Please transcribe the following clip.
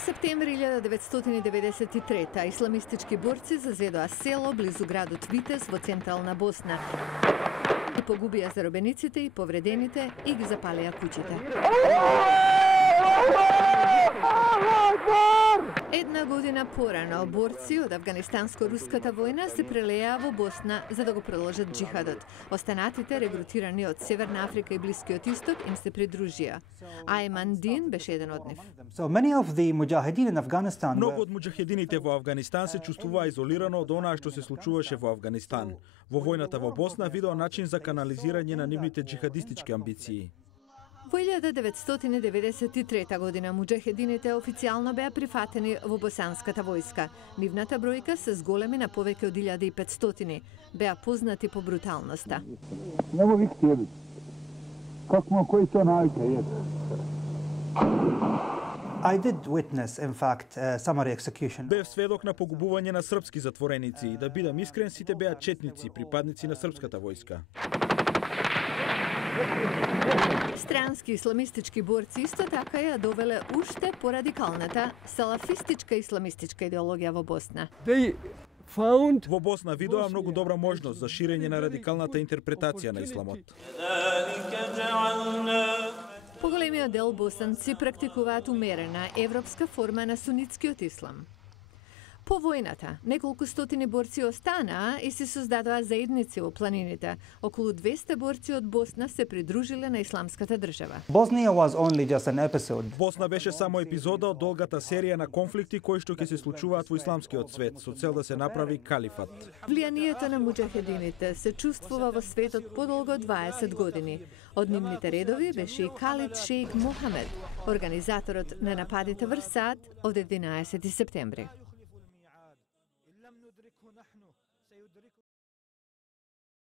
септември 1993 исламистички борци зазедоа село близу градот Витез во централна Босна. И погубија заробениците и повредените и ги запалеа куќите. Една година порано борци од афганистанско-руската војна се прелеа во Босна за да го продолжат џихадот. Останатите, регрутирани од Северна Африка и Блискиот Исток, им се придружија. Айман Дин беше еден од нив. Многу од муџахедините во Афганистан се чувствуваа изолирано од онаа што се случуваше во Афганистан. Во војната во Босна видоа начин за канализирање на нивните џихадистички амбиции. Во 1993 година муџахедините официјално беа прифатени во босанската војска. Нивната бројка се зголеми на повеќе од 1500. Беа познати по бруталноста. Немо ви htjeli. Kako koji to navika je? I did witness, in fact, summary execution. Бев сведок на погубување на српски затвореници и да бидам искрен, сите беа четници, припадници на српската војска. Странски исламистички борци исто така ја довеле уште порадикалната салафистичка исламистичка идеологија во Босна. Во Босна видоа многу добра можност за ширење на радикалната интерпретација на исламот. Поголемиот дел босанци практикуваат умерена европска форма на сунитскиот ислам. По војната, неколку стотини борци останаа и се создадоа заедници во планините. Околу 200 борци од Босна се придружиле на исламската држава. Босна беше само епизода од долгата серија на конфликти кои што ќе се случуваат во исламскиот свет со цел да се направи калифат. Влијанието на муџахедините се чувствува во светот подолго од 20 години. Од нивните редови беше и Калид Шејх Мохамед, организаторот на нападите врз Саад од 11 септември.